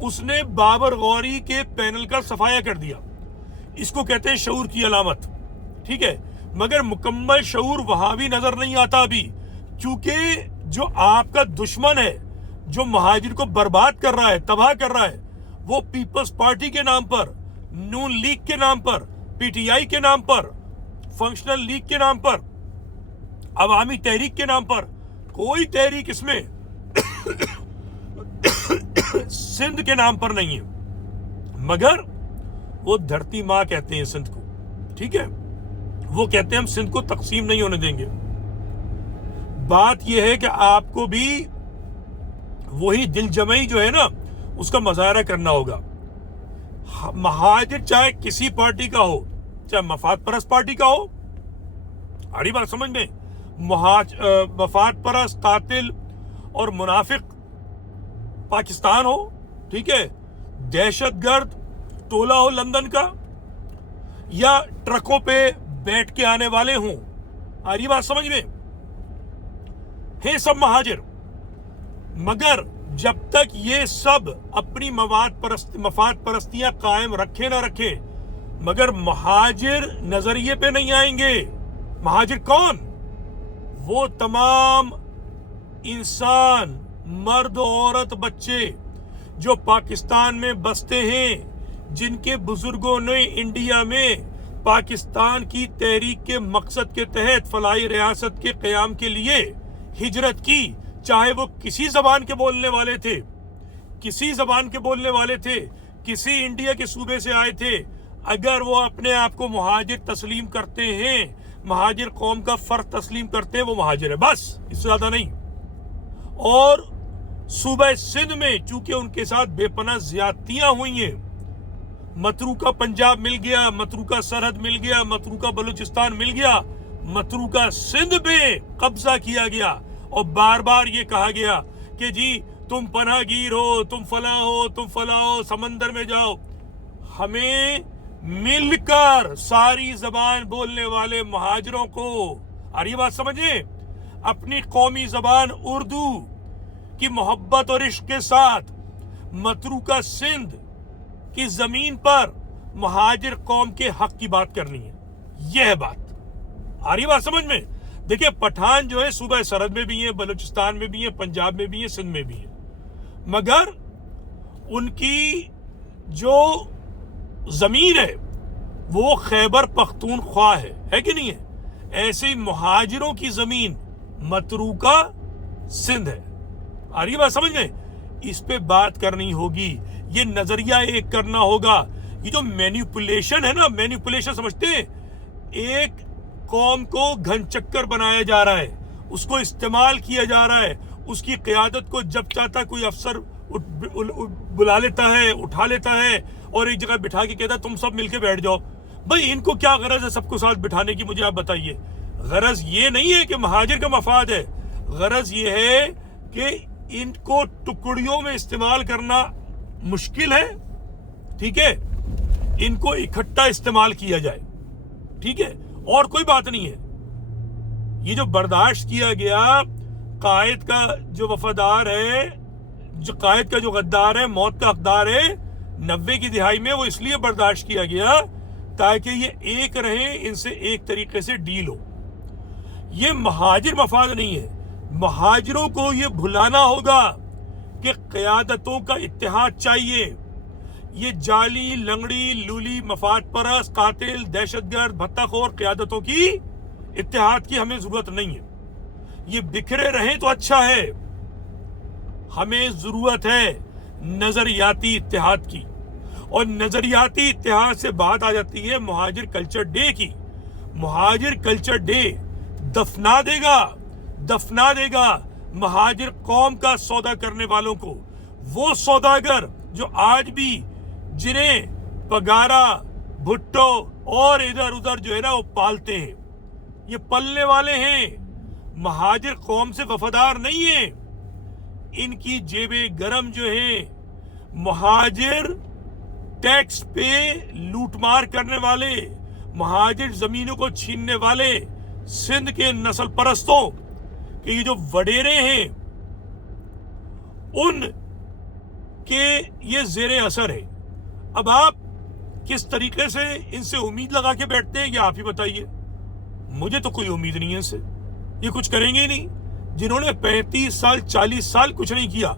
اس نے بابر غوری کے پینل کا صفایا کر دیا. اس کو کہتے ہیں شعور کی علامت, ٹھیک ہے. مگر مکمل شعور وہاں بھی نظر نہیں آتا ابھی, کیونکہ جو آپ کا دشمن ہے, جو مہاجر کو برباد کر رہا ہے, تباہ کر رہا ہے, وہ پیپلز پارٹی کے نام پر, نون لیگ کے نام پر, پی ٹی آئی کے نام پر, فنکشنل لیگ کے نام پر, عوامی تحریک کے نام پر, کوئی تحریک اس میں سندھ کے نام پر نہیں ہے. مگر وہ دھرتی ماں کہتے ہیں سندھ کو, ٹھیک ہے. وہ کہتے ہیں ہم سندھ کو تقسیم نہیں ہونے دیں گے. بات یہ ہے کہ آپ کو بھی وہی دل جمعی جو ہے نا, اس کا مظاہرہ کرنا ہوگا. مہاجر چاہے کسی پارٹی کا ہو, چاہے مفاد پرست پارٹی کا ہو, آڑی بات سمجھ میں, مفاد پرست, قاتل اور منافق پاکستان ہو, ٹھیک ہے, دہشت گرد ٹولہ ہو لندن کا, یا ٹرکوں پہ بیٹھ کے آنے والے ہوں, آری بات سمجھ میں, ہیں سب مہاجر. مگر جب تک یہ سب اپنی مفاد پرستیاں قائم رکھے نہ رکھے, مگر مہاجر نظریے پہ نہیں آئیں گے. مہاجر کون؟ وہ تمام انسان, مرد عورت بچے جو پاکستان میں بستے ہیں, جن کے بزرگوں نے انڈیا میں پاکستان کی تحریک کے مقصد کے تحت فلاحی ریاست کے قیام کے لیے ہجرت کی, چاہے وہ کسی زبان کے بولنے والے تھے, کسی انڈیا کے صوبے سے آئے تھے. اگر وہ اپنے آپ کو مہاجر تسلیم کرتے ہیں, مہاجر قوم کا فرد تسلیم کرتے ہیں, وہ مہاجر ہے, بس, اس سے زیادہ نہیں. اور صوبہ سندھ میں چونکہ ان کے ساتھ بے پناہ زیادتیاں ہوئی ہیں, متروکہ پنجاب مل گیا, متروکہ سرحد مل گیا, متروکہ بلوچستان مل گیا, متروکہ سندھ پہ قبضہ کیا گیا, اور بار بار یہ کہا گیا کہ جی تم پناہ گیر ہو, تم فلاں ہو, سمندر میں جاؤ. ہمیں مل کر ساری زبان بولنے والے مہاجروں کو, اور یہ بات سمجھیں, اپنی قومی زبان اردو کی محبت اور عشق کے ساتھ متروکہ سندھ کی زمین پر مہاجر قوم کے حق کی بات کرنی ہے. یہ ہے بات, آ رہی بات سمجھ میں. دیکھیں پٹھان جو ہے صوبہ سرحد میں بھی ہیں, بلوچستان میں بھی ہیں, پنجاب میں بھی ہیں, سندھ میں بھی ہیں, مگر ان کی جو زمین ہے وہ خیبر پختونخوا ہے کہ نہیں ہے. ایسے ہی مہاجروں کی زمین متروکہ سندھ ہے. آ رہی بات سمجھ میں. اس پہ بات کرنی ہوگی, یہ نظریہ ایک کرنا ہوگا. یہ جو مینیپولیشن ہے نا, مینیپولیشن سمجھتے ہیں, ایک قوم کو گھن چکر بنایا جا رہا ہے, اس کو استعمال کیا جا رہا ہے, اس کی قیادت کو جب چاہتا کوئی افسر بلا لیتا ہے, اٹھا لیتا ہے, اور ایک جگہ بٹھا کے کہتا ہے تم سب مل کے بیٹھ جاؤ. بھائی ان کو کیا غرض ہے سب کو ساتھ بٹھانے کی, مجھے آپ بتائیے. غرض یہ نہیں ہے کہ مہاجر کا مفاد ہے, غرض یہ ہے کہ ان کو ٹکڑیوں میں استعمال کرنا مشکل ہے, ٹھیک ہے, ان کو اکٹھا استعمال کیا جائے, ٹھیک ہے, اور کوئی بات نہیں ہے. یہ جو برداشت کیا گیا, قائد کا جو وفادار ہے, قائد کا جو غدار ہے, موت کا حقدار ہے, 90 کی دہائی میں, وہ اس لیے برداشت کیا گیا تاکہ یہ ایک رہیں, ان سے ایک طریقے سے ڈیل ہو. یہ مہاجر مفاد نہیں ہے. مہاجروں کو یہ بھلانا ہوگا کہ قیادتوں کا اتحاد چاہیے. یہ جعلی, لنگڑی, لولی, مفاد پرست, قاتل, دہشت گرد, بھتہ خور قیادتوں کی اتحاد کی ہمیں ضرورت نہیں ہے. یہ بکھرے رہیں تو اچھا ہے. ہمیں ضرورت ہے نظریاتی اتحاد کی, اور نظریاتی اتحاد سے بات آ جاتی ہے مہاجر کلچر ڈے کی. مہاجر کلچر ڈے دفنا دے گا مہاجر قوم کا سودا کرنے والوں کو. وہ سوداگر جو آج بھی جنہیں پگارا, بھٹو اور ادھر ادھر جو ہے نا وہ پالتے ہیں, یہ پلنے والے ہیں, مہاجر قوم سے وفادار نہیں ہیں. ان کی جیبیں گرم جو ہیں. مہاجر ٹیکس پہ لوٹ مار کرنے والے, مہاجر زمینوں کو چھیننے والے سندھ کے نسل پرستوں کے یہ جو وڈیرے ہیں, ان کہ یہ زیر اثر ہے. اب آپ کس طریقے سے ان سے امید لگا کے بیٹھتے ہیں یہ آپ ہی بتائیے. مجھے تو کوئی امید نہیں ہے ان سے, یہ کچھ کریں گے ہی نہیں. جنہوں نے 35 سال 40 سال کچھ نہیں کیا,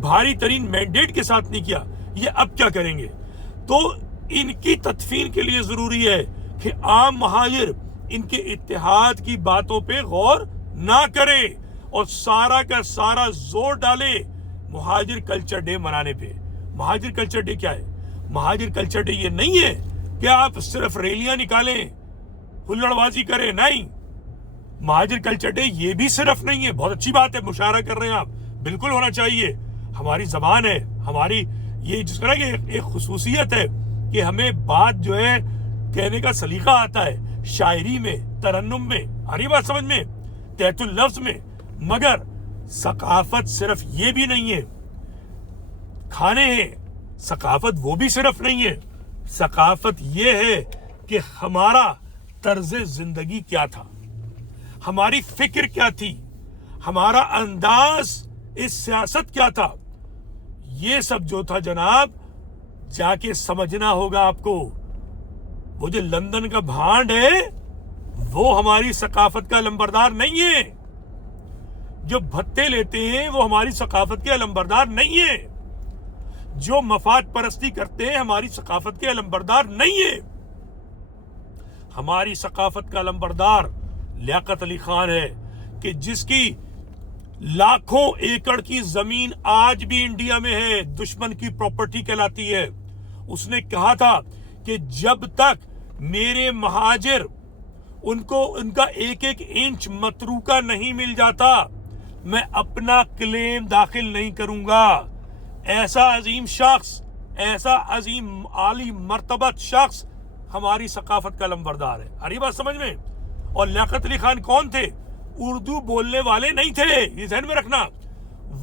بھاری ترین مینڈیٹ کے ساتھ نہیں کیا, یہ اب کیا کریں گے؟ تو ان کی تدفین کے لیے ضروری ہے کہ عام مہاجر ان کے اتحاد کی باتوں پہ غور نہ کرے اور سارا کا سارا زور ڈالے مہاجر کلچر ڈے منانے پہ. مہاجر کلچر ڈے کیا ہے؟ مہاجر کلچر ڈے یہ نہیں ہے کہ آپ صرف ریلیاں نکالیں, ہلڑ بازی کریں. نہیں, مہاجر کلچر ڈے یہ بھی صرف نہیں ہے. بہت اچھی بات ہے, مشاعرہ کر رہے ہیں آپ, بالکل ہونا چاہیے. ہماری زبان ہے, ہماری یہ جس طرح کی ایک خصوصیت ہے کہ ہمیں بات جو ہے کہنے کا سلیقہ آتا ہے, شاعری میں, ترنم میں, ہری بات سمجھ میں, تحت اللفظ میں. مگر ثقافت صرف یہ بھی نہیں ہے. کھانے ہیں, ثقافت وہ بھی صرف نہیں ہے. ثقافت یہ ہے کہ ہمارا طرز زندگی کیا تھا, ہماری فکر کیا تھی, ہمارا انداز اس سیاست کیا تھا. یہ سب جو تھا جناب جا کے سمجھنا ہوگا آپ کو. وہ جو لندن کا بھانڈ ہے وہ ہماری ثقافت کا علمبردار نہیں ہے. جو بھتے لیتے ہیں وہ ہماری ثقافت کے علمبردار نہیں ہے. جو مفاد پرستی کرتے ہیں ہماری ثقافت کے علمبردار نہیں ہے. ہماری ثقافت کا علمبردار لیاقت علی خان ہے کہ جس کی لاکھوں ایکڑ کی زمین آج بھی انڈیا میں ہے, دشمن کی پراپرٹی کہلاتی ہے. اس نے کہا تھا کہ جب تک میرے مہاجر ان کو ان کا ایک ایک انچ متروکہ نہیں مل جاتا میں اپنا کلیم داخل نہیں کروں گا. ایسا عظیم شخص, ایسا عظیم عالی مرتبت شخص ہماری ثقافت کا علمبردار ہے. ہری بات سمجھ میں. اور لیاقت علی خان کون تھے؟ اردو بولنے والے نہیں تھے, یہ ذہن میں رکھنا.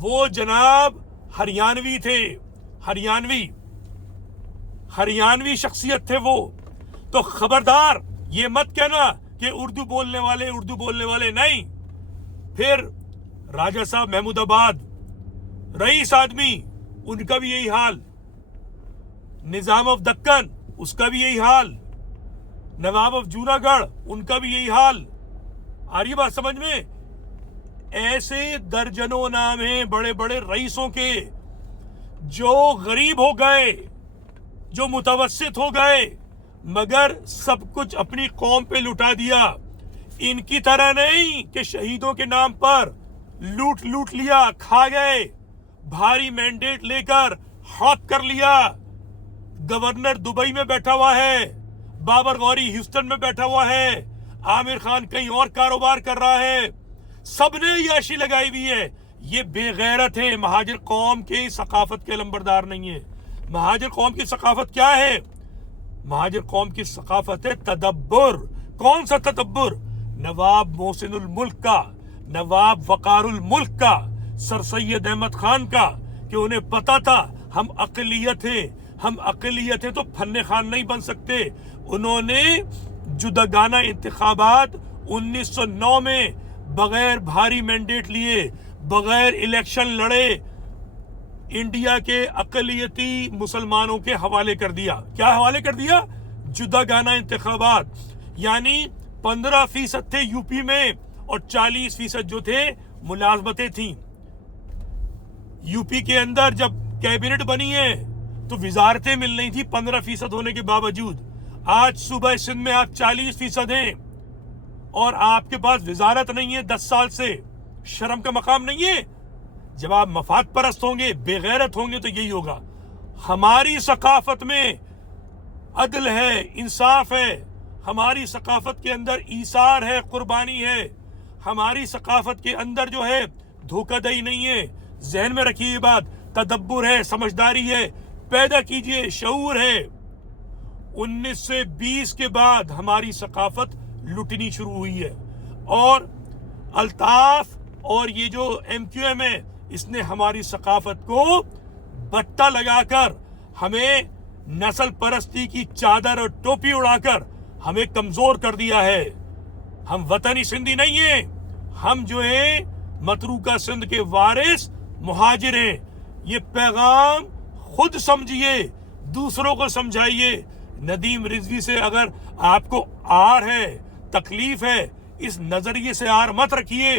وہ جناب ہریانوی تھے, ہریانوی شخصیت تھے وہ. تو خبردار یہ مت کہنا کہ اردو بولنے والے نہیں. پھر راجہ صاحب محمود آباد, رئیس آدمی, ان کا بھی یہی حال. نظام آف دکن, اس کا بھی یہی حال. نواب آف جوناگڑھ, ان کا بھی یہی حال. آ رہی بات سمجھ میں؟ ایسے درجنوں نام ہیں بڑے بڑے رئیسوں کے جو غریب ہو گئے, جو متوسط ہو گئے, مگر سب کچھ اپنی قوم پہ لٹا دیا. ان کی طرح نہیں کہ شہیدوں کے نام پر لوٹ لیا, کھا گئے, بھاری مینڈیٹ لے کر ہاک کر لیا. گورنر دبئی میں بیٹھا ہوا ہے, بابر غوری ہیوسٹن میں بیٹھا ہوا ہے, عامر خان کہیں اور کاروبار کر رہا ہے. سب نے عیاشی لگائی ہوئی ہے. یہ بے غیرت ہیں. مہاجر قوم کی ثقافت کے علمبردار نہیں ہے. مہاجر قوم کی ثقافت کیا ہے؟ مہاجر قوم کی ثقافت ہے تدبر. کون سا تدبر؟ نواب محسن الملک کا, نواب وقار الملک کا, سر سید احمد خان کا, کہ انہیں پتا تھا ہم اقلیت ہیں تو فن خان نہیں بن سکتے. انہوں نے جداگانہ انتخابات 1909 میں بغیر بھاری مینڈیٹ لیے, بغیر الیکشن لڑے, انڈیا کے اقلیتی مسلمانوں کے حوالے کر دیا. کیا حوالے کر دیا؟ جداگانہ انتخابات. یعنی 15% تھے یو پی میں اور 40% جو تھے ملازمتیں تھیں. یو پی کے اندر جب کیبنٹ بنی ہے تو وزارتیں مل رہی تھی 15% ہونے کے باوجود. آج صوبہ سندھ میں آپ 40% ہیں اور آپ کے پاس وزارت نہیں ہے 10 سال سے. شرم کا مقام نہیں ہے؟ جب آپ مفاد پرست ہوں گے, بے غیرت ہوں گے تو یہی ہوگا. ہماری ثقافت میں عدل ہے, انصاف ہے. ہماری ثقافت کے اندر ایثار ہے, قربانی ہے. ہماری ثقافت کے اندر جو ہے دھوکہ دہی نہیں ہے. ذہن میں رکھیے یہ بات. تدبر ہے, سمجھداری ہے, پیدا کیجئے, شعور ہے. 1920 کے بعد ہماری ثقافت لٹنی شروع ہوئی ہے اور الطاف اور یہ جو ایم کیو ایم ہے اس نے ہماری ثقافت کو بٹا لگا کر ہمیں نسل پرستی کی چادر اور ٹوپی اڑا کر ہمیں کمزور کر دیا ہے. ہم وطنی سندھی نہیں ہیں, ہم جو ہیں متروکہ سندھ کے وارث مہاجر ہیں. یہ پیغام خود سمجھیے، دوسروں کو سمجھائیے. ندیم رضوی سے اگر آپ کو آر ہے، تکلیف ہے، اس نظریے سے آر مت رکھیے.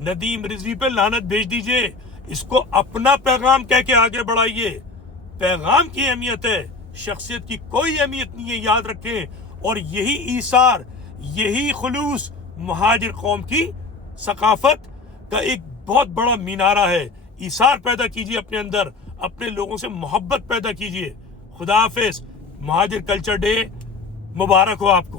ندیم رضوی پہ لعنت بھیج دیجئے، اس کو اپنا پیغام کہہ کے آگے بڑھائیے. پیغام کی اہمیت ہے، شخصیت کی کوئی اہمیت نہیں ہے، یاد رکھیں. اور یہی ایثار، یہی خلوص مہاجر قوم کی ثقافت کا ایک بہت بڑا مینارہ ہے. ایثار پیدا کیجئے اپنے اندر، اپنے لوگوں سے محبت پیدا کیجئے. خدا حافظ. مہاجر کلچر ڈے مبارک ہو آپ کو.